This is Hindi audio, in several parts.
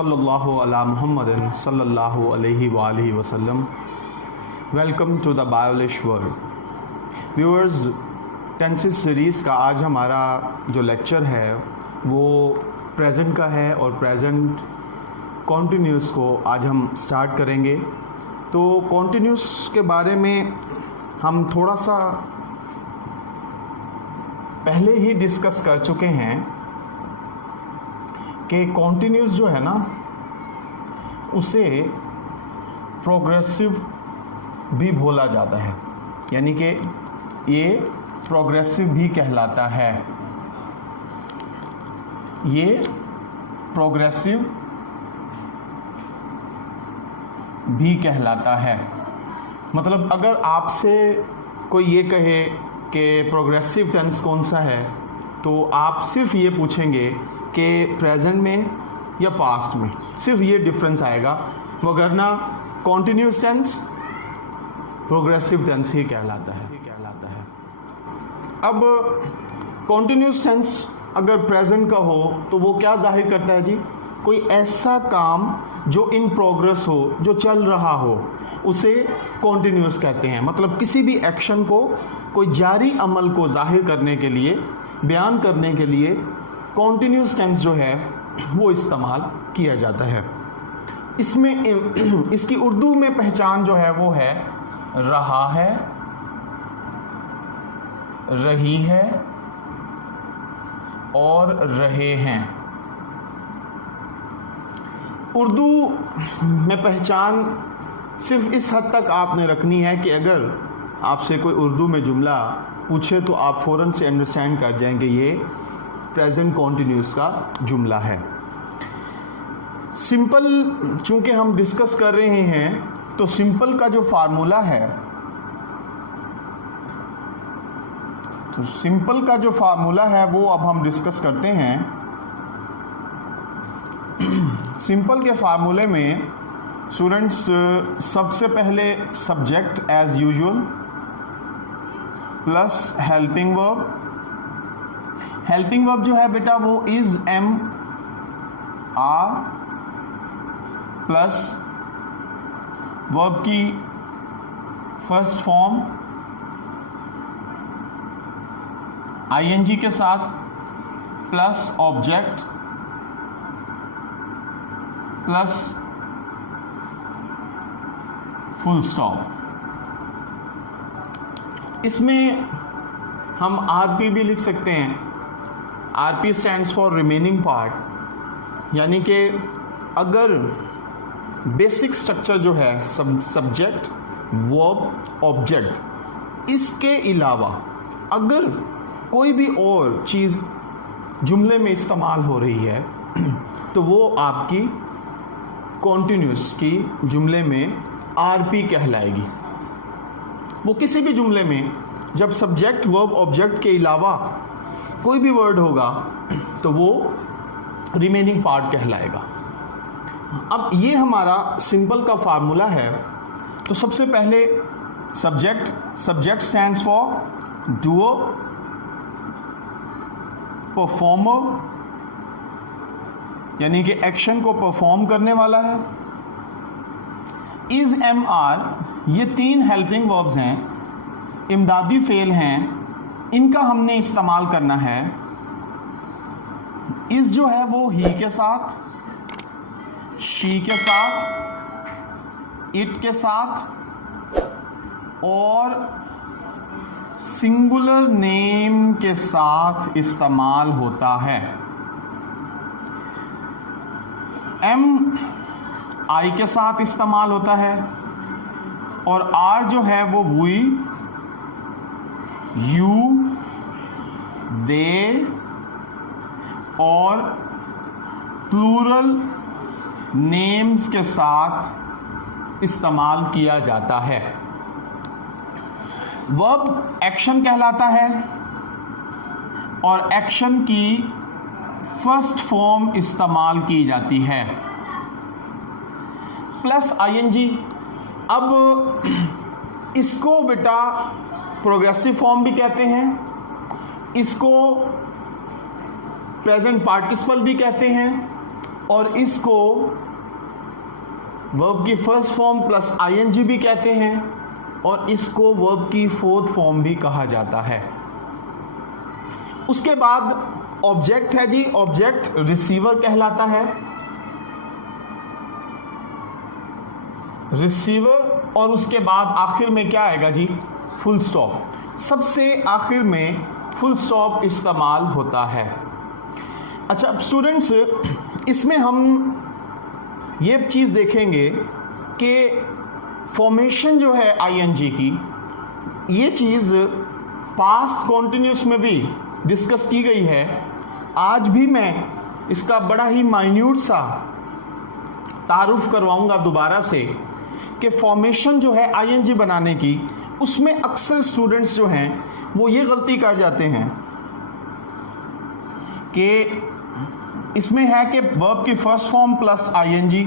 सल्लल्लाहु अला मुहम्मदिन सल्लल्लाहु अलैहि वालिहि वसल्लम। Welcome to the Biolish world. Viewers, tenses series का आज हमारा जो लेक्चर है वो प्रेजेंट का है और प्रेजेंट कॉन्टिन्यूस को आज हम स्टार्ट करेंगे। तो कॉन्टिन्यूस के बारे में हम थोड़ा सा पहले ही डिस्कस कर चुके हैं कि कॉन्टिन्यूस जो है ना उसे प्रोग्रेसिव भी बोला जाता है, यानी कि ये प्रोग्रेसिव भी कहलाता है। ये प्रोग्रेसिव भी कहलाता है। मतलब अगर आपसे कोई ये कहे कि प्रोग्रेसिव टेंस कौन सा है तो आप सिर्फ ये पूछेंगे कि प्रेजेंट में या पास्ट में, सिर्फ ये डिफरेंस आएगा, वगरना कॉन्टिन्यूस टेंस प्रोग्रेसिव टेंस ही कहलाता है। अब कॉन्टिन्यूस टेंस अगर प्रेजेंट का हो तो वो क्या जाहिर करता है जी? कोई ऐसा काम जो इन प्रोग्रेस हो, जो चल रहा हो, उसे कॉन्टिन्यूस कहते हैं। मतलब किसी भी एक्शन को, कोई जारी अमल को जाहिर करने के लिए, बयान करने के लिए कॉन्टिन्यूस टेंस जो है वो इस्तेमाल किया जाता है। इसमें इसकी उर्दू में पहचान जो है वो है रहा है, रही है और रहे हैं। उर्दू में पहचान सिर्फ इस हद तक आपने रखनी है कि अगर आपसे कोई उर्दू में जुमला पूछे तो आप फ़ौरन से अंडरस्टैंड कर जाएंगे ये प्रेजेंट कॉन्टिन्यूस का जुमला है। सिंपल चूंकि हम डिस्कस कर रहे हैं तो सिंपल का जो फार्मूला है, तो सिंपल का जो फार्मूला है वो अब हम डिस्कस करते हैं। सिंपल के फार्मूले में स्टूडेंट्स सबसे पहले subject as usual plus helping verb. Helping verb जो है बेटा वो is, am, are plus verb की फर्स्ट फॉर्म आईएनजी के साथ plus object plus full stop. इसमें हम आरपी भी लिख सकते हैं। RP stands for remaining part, यानी कि अगर बेसिक स्ट्रक्चर जो है सब्जेक्ट, वर्ब, ऑब्जेक्ट, इसके अलावा अगर कोई भी और चीज़ जुमले में इस्तेमाल हो रही है तो वो आपकी कॉन्टिन्यूस की जुमले में आरपी कहलाएगी। वो किसी भी जुमले में जब सब्जेक्ट, वर्ब, ऑब्जेक्ट के अलावा कोई भी वर्ड होगा तो वो रिमेनिंग पार्ट कहलाएगा। अब ये हमारा सिंपल का फार्मूला है। तो सबसे पहले subject stands for doer, performer, यानी कि एक्शन को परफॉर्म करने वाला है। इज, एम, आर, ये तीन हेल्पिंग वर्ब्स हैं, इमदादी फेल हैं, इनका हमने इस्तेमाल करना है। इज जो है वो ही के साथ, शी के साथ, इट के साथ और सिंगुलर नेम के साथ इस्तेमाल होता है। एम आई के साथ इस्तेमाल होता है और आर जो है वो वी, यू, दे और प्लूरल नेम्स के साथ इस्तेमाल किया जाता है। वर्ब एक्शन कहलाता है और एक्शन की फर्स्ट फॉर्म इस्तेमाल की जाती है प्लस आईएनजी। अब इसको बेटा प्रोग्रेसिव फॉर्म भी कहते हैं, इसको प्रेजेंट पार्टिसिपल भी कहते हैं और इसको वर्ब की फर्स्ट फॉर्म प्लस आईएनजी भी कहते हैं और इसको वर्ब की फोर्थ फॉर्म भी कहा जाता है। उसके बाद ऑब्जेक्ट है जी, ऑब्जेक्ट रिसीवर कहलाता है, रिसीवर, और उसके बाद आखिर में क्या आएगा जी, फुल स्टॉप। सबसे आखिर में फुल स्टॉप इस्तेमाल होता है। अच्छा, अब स्टूडेंट्स इसमें हम ये चीज़ देखेंगे कि फॉर्मेशन जो है आईएनजी की, ये चीज़ पास्ट कॉन्टिन्यूस में भी डिस्कस की गई है। आज भी मैं इसका बड़ा ही माइन्यूट सा तारुफ करवाऊंगा दोबारा से कि फॉर्मेशन जो है आईएनजी बनाने की, उसमें अक्सर स्टूडेंट्स जो हैं वो ये गलती कर जाते हैं कि इसमें है कि वर्ब की फर्स्ट फॉर्म प्लस आईएनजी।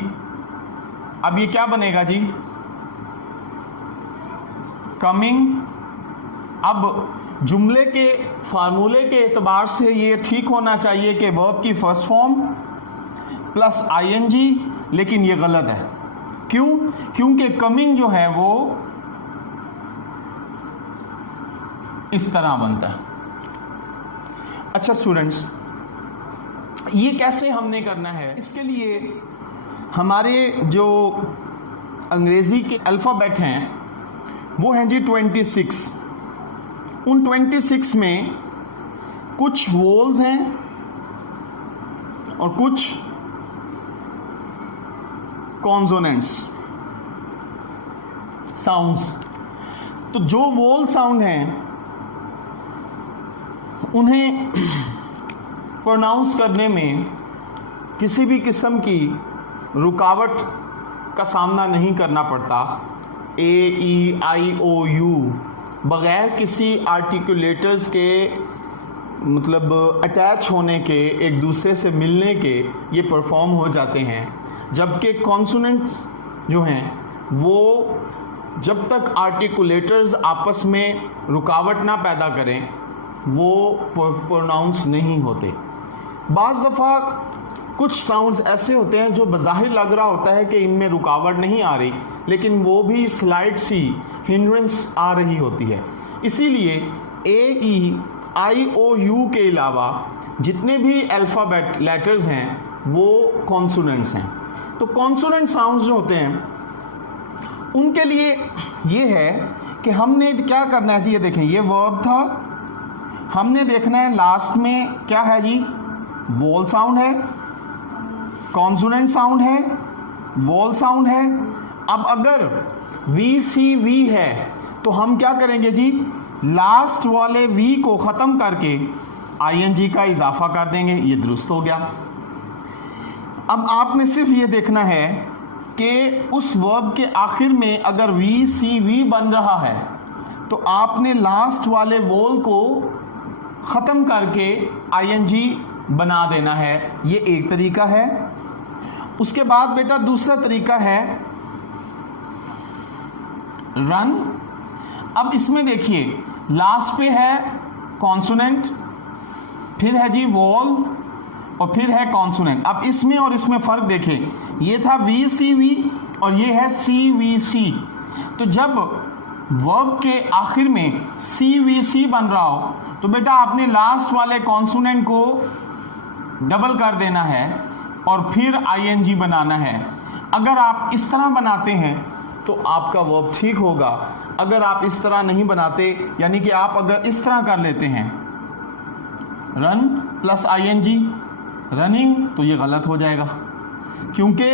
अब ये क्या बनेगा जी, कमिंग। अब जुमले के फार्मूले के एतबार से ये ठीक होना चाहिए कि वर्ब की फर्स्ट फॉर्म प्लस आईएनजी, लेकिन ये गलत है। क्यों? क्योंकि कमिंग जो है वो इस तरह बनता है। अच्छा स्टूडेंट्स, ये कैसे हमने करना है, इसके लिए हमारे जो अंग्रेजी के अल्फ़ाबेट हैं वो हैं जी 26। उन 26 में कुछ वोल्स हैं और कुछ कॉन्सोनेंट्स, साउंड्स। तो जो वोल साउंड हैं उन्हें प्रोनाउंस करने में किसी भी किस्म की रुकावट का सामना नहीं करना पड़ता। ए, ई, आई, ओ, यू बग़ैर किसी आर्टिकुलेटर्स के मतलब अटैच होने के, एक दूसरे से मिलने के ये परफॉर्म हो जाते हैं। जबकि कॉन्सोनेंट्स जो हैं वो जब तक आर्टिकुलेटर्स आपस में रुकावट ना पैदा करें वो प्रोनाउंस नहीं होते। बाज़ दफ़ा कुछ साउंड्स ऐसे होते हैं जो बज़ाहिर लग रहा होता है कि इनमें रुकावट नहीं आ रही, लेकिन वो भी स्लाइड सी हिंड्रेंस आ रही होती है। इसीलिए ए, ई, आई, ओ, यू के अलावा जितने भी अल्फ़ाबेट लेटर्स हैं वो कॉन्सोनेंट्स हैं। तो कॉन्सोनेंट साउंड्स जो होते हैं उनके लिए ये है कि हमने क्या करना है जी, ये देखें, ये वर्ब था, हमने देखना है लास्ट में क्या है जी, वोल साउंड है, कॉन्सोनेंट साउंड है, वोल साउंड है। अब अगर वी सी वी है तो हम क्या करेंगे जी, लास्ट वाले वी को ख़त्म करके आईएनजी का इजाफा कर देंगे, ये दुरुस्त हो गया। अब आपने सिर्फ ये देखना है कि उस वर्ब के आखिर में अगर वी सी वी बन रहा है तो आपने लास्ट वाले वोल को ख़त्म करके आईएनजी बना देना है। ये एक तरीका है। उसके बाद बेटा दूसरा तरीका है रन। अब इसमें देखिए लास्ट पे है कॉन्सोनेंट, फिर है जी वोल और फिर है कॉन्सोनेंट। अब इसमें और इसमें फ़र्क देखें, ये था वी सी वी और ये है सी वी सी। तो जब वर्ब के आखिर में सी वी सी बन रहा हो तो बेटा आपने लास्ट वाले कॉन्सोनेंट को डबल कर देना है और फिर आईएनजी बनाना है। अगर आप इस तरह बनाते हैं तो आपका वर्ब ठीक होगा। अगर आप इस तरह नहीं बनाते, यानी कि आप अगर इस तरह कर लेते हैं रन प्लस आईएनजी रनिंग, तो ये गलत हो जाएगा क्योंकि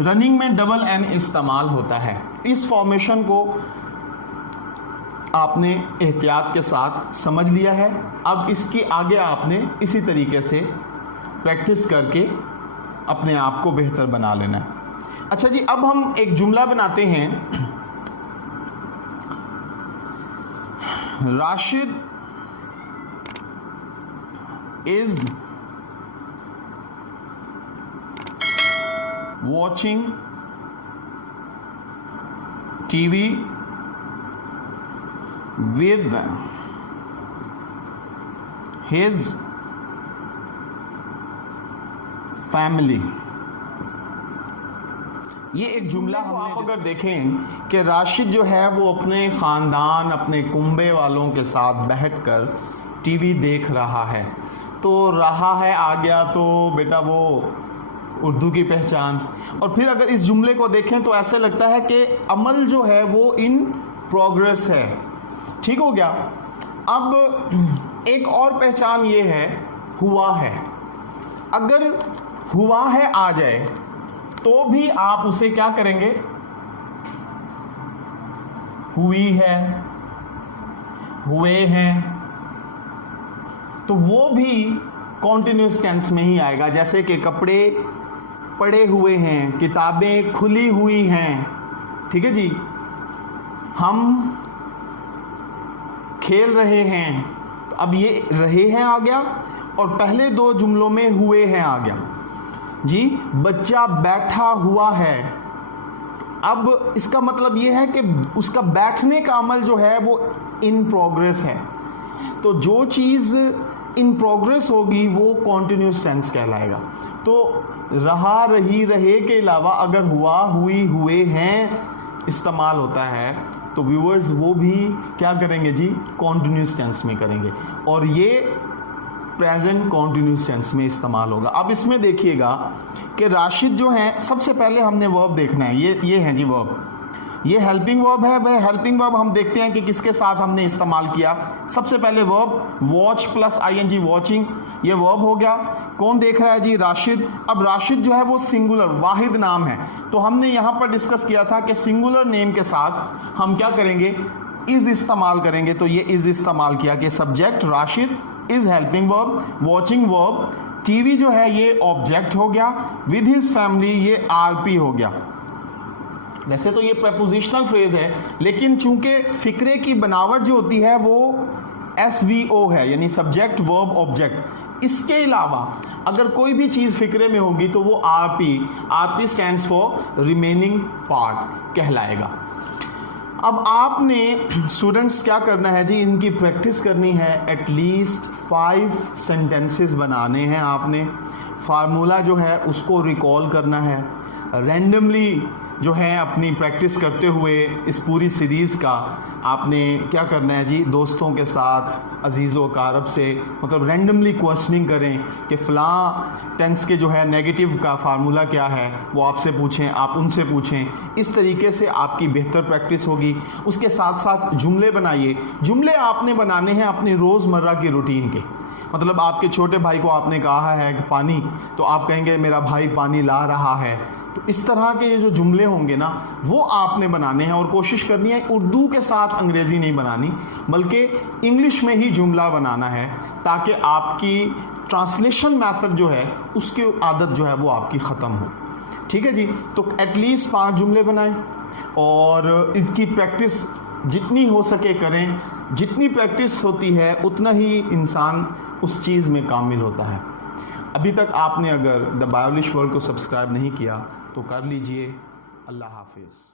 रनिंग में डबल एन इस्तेमाल होता है। इस फॉर्मेशन को आपने एहतियात के साथ समझ लिया है। अब इसकी आगे आपने इसी तरीके से प्रैक्टिस करके अपने आप को बेहतर बना लेना है। अच्छा जी, अब हम एक जुमला बनाते हैं। Rashid is watching TV with his family. ये एक जुमला हमने आप अगर देखें कि राशिद जो है वो अपने ख़ानदान, अपने कुंबे वालों के साथ बैठकर टीवी देख रहा है, तो रहा है आ गया तो बेटा वो उर्दू की पहचान। और फिर अगर इस जुमले को देखें तो ऐसे लगता है कि अमल जो है वो इन प्रोग्रेस है। ठीक हो गया। अब एक और पहचान ये है, हुआ है। अगर हुआ है आ जाए तो भी आप उसे क्या करेंगे, हुई है, हुए हैं, तो वो भी कॉन्टिन्यूस टेंस में ही आएगा। जैसे कि कपड़े पड़े हुए हैं, किताबें खुली हुई हैं, ठीक है जी, हम खेल रहे हैं, तो अब ये रहे हैं आ गया और पहले दो जुमलों में हुए हैं आ गया जी। बच्चा बैठा हुआ है, अब इसका मतलब ये है कि उसका बैठने का अमल जो है वो इन प्रोग्रेस है। तो जो चीज़ इन प्रोग्रेस होगी वो कॉन्टिन्यूस टेंस कहलाएगा। तो रहा, रही, रहे के अलावा अगर हुआ, हुई, हुए हैं इस्तेमाल होता है तो व्यूअर्स वो भी क्या करेंगे जी, कॉन्टिन्यूस टेंस में करेंगे, और ये प्रेजेंट कॉन्टिन्यूस टेंस में इस्तेमाल होगा। अब इसमें देखिएगा कि राशिद जो है, सबसे पहले हमने वर्ब देखना है, ये है जी वर्ब, ये हेल्पिंग वर्ब है। वह हेल्पिंग वर्ब हम देखते हैं कि किसके साथ हमने इस्तेमाल किया। सबसे पहले verb watch plus ING, watching, ये वर्ब हो गया। कौन देख रहा है जी, राशिद। अब राशिद जो है वो सिंगुलर, वाहिद नाम है, तो हमने यहाँ पर डिस्कस किया था कि सिंगुलर नेम के साथ हम क्या करेंगे, इज इस्तेमाल करेंगे। तो ये इज इस्तेमाल किया कि subject Rashid is helping verb, watching verb, TV जो है ये ऑब्जेक्ट हो गया, विद हिज फैमिली ये आरपी हो गया। वैसे तो ये प्रपोजिशनल फ्रेज है, लेकिन चूंकि फिक्रे की बनावट जो होती है वो SVO है, यानी सब्जेक्ट वर्ब ऑब्जेक्ट। इसके अलावा अगर कोई भी चीज़ फिक्रे में होगी तो वो RP stands for remaining part कहलाएगा। अब आपने स्टूडेंट्स क्या करना है जी, इनकी प्रैक्टिस करनी है। एटलीस्ट 5 सेंटेंसेस बनाने हैं आपने। फार्मूला जो है उसको रिकॉल करना है। रैंडमली जो है अपनी प्रैक्टिस करते हुए इस पूरी सीरीज़ का आपने क्या करना है जी, दोस्तों के साथ, अजीज़ व अकारब से मतलब रैंडमली क्वेश्चनिंग करें कि फ़लाँ टेंस के जो है नेगेटिव का फार्मूला क्या है, वो आपसे पूछें, आप उनसे पूछें। इस तरीके से आपकी बेहतर प्रैक्टिस होगी। उसके साथ साथ जुमले बनाइए। जुमले आपने बनाने हैं अपनी रोज़मर्रा की रूटीन के। मतलब आपके छोटे भाई को आपने कहा है कि पानी, तो आप कहेंगे मेरा भाई पानी ला रहा है। तो इस तरह के ये जो जुमले होंगे ना वो आपने बनाने हैं, और कोशिश करनी है उर्दू के साथ अंग्रेज़ी नहीं बनानी, बल्कि इंग्लिश में ही जुमला बनाना है, ताकि आपकी ट्रांसलेशन मेथड जो है उसकी आदत जो है वो आपकी ख़त्म हो। ठीक है जी। तो एटलीस्ट 5 जुमले बनाएं और इसकी प्रैक्टिस जितनी हो सके करें। जितनी प्रैक्टिस होती है उतना ही इंसान उस चीज़ में कामिल होता है। अभी तक आपने अगर द बायोलिश वर्ल्ड को सब्सक्राइब नहीं किया तो कर लीजिए। अल्लाह हाफिज़।